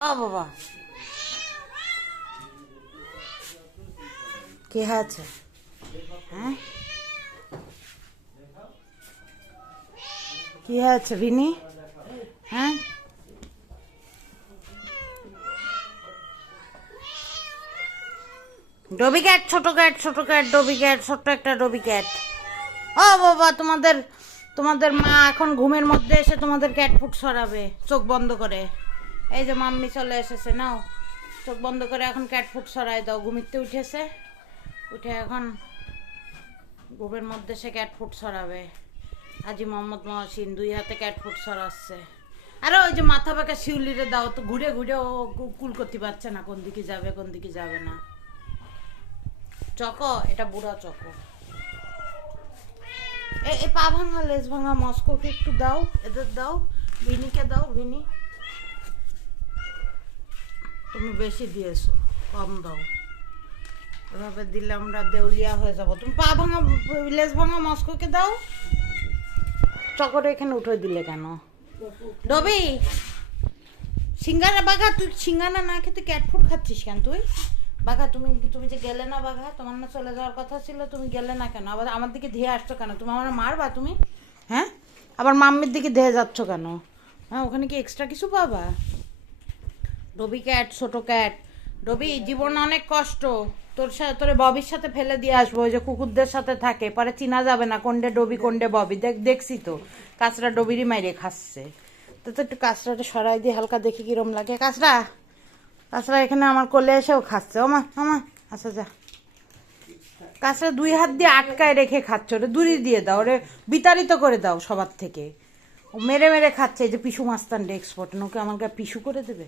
ও বাবা, কি হয়েছে? হ্যাঁ, কি হয়েছে বিনি? হ্যাঁ, ডবি ক্যাট, ছোট ক্যাট, ছোট ক্যাট, ডবি ক্যাট, ছোট্ট একটা ডবি ক্যাট। ও বাবা, তোমাদের তোমাদের মা এখন ঘুমের মধ্যে এসে তোমাদের ক্যাট ফুড সরাবে চোখ বন্ধ করে। এই যে মাম্মি চলে এসেছে, নাও চোখ বন্ধ করে এখন ক্যাট ফুড সরাই দাও। ঘুমিতে উঠেছে, উঠে এখন ঘুমের মধ্যে সে ক্যাট ফুড সরাবে। হাজি মোহাম্মদ মহসিন দুই হাতে ক্যাট ফুড সরাচ্ছে। আরে ওই যে মাথা বাঁকা শিউলিরে দাও তো, ঘুরে ঘুরে ও কুল করতে পারছে না কোন দিকে যাবে কোন দিকে যাবে না। চকো, এটা বুড়া চকো। এই পা ভাঙা লেজ ভাঙা মস্কোকে একটু দাও, এদের দাও, ভিনিকে দাও। ভিনি, তুমি বেশি দিয়েছো, কম দাও। এভাবে দিলে আমরা দেউলিয়া হয়ে যাবো। তুমি পা ভাঙা লেজ ভাঙা মস্কোকে দাও। চকরে এখানে উঠে দিলে কেন? ডবি, সিঙ্গারা বাঘা, তুই সিঙ্গারা না খেতে ক্যাট ফুড খাচ্ছিস কেন তুই? বাঘা, তুমি তুমি যে গেলে না বাঘা, তোমার না চলে যাওয়ার কথা ছিল, তুমি গেলে না কেন? আবার আমার দিকে ধেয়ে আসছো কেন? তুমি আমার মারবা তুমি? হ্যাঁ, আবার মাম্মির দিকে ধেয়ে যাচ্ছ কেন? হ্যাঁ, ওখানে কি এক্সট্রা কিছু পাবা? ডবি ক্যাট, ছোট ক্যাট। ডবি, জীবন অনেক কষ্ট। তোর সাথে, তোর ববির সাথে ফেলে দিয়ে আসবো, ওই যে কুকুরদের সাথে থাকে, পরে চিনা যাবে না কোনডে ডবি কোনডে ববি। দেখছি তো কাঁচরা ডবিরই মাইরে খাচ্ছে। তো একটু কাঁচরাটা সরাই দিয়ে হালকা দেখি কিরম লাগে। কাঁচরা, কাঁচরা এখানে আমার কোলে এসেও খাচ্ছে। ওমা ওমা, আচ্ছা যা। কাঁচরা দুই হাত দিয়ে আটকায় রেখে খাচ্ছে, ওরে দূরে দিয়ে দাও, ওরে বিতাড়িত করে দাও সবার থেকে। ও মেরে মেরে খাচ্ছে। এই যে পিসু মাস্তান এক্সপোর্ট, ওকে আমার পিসু করে দেবে।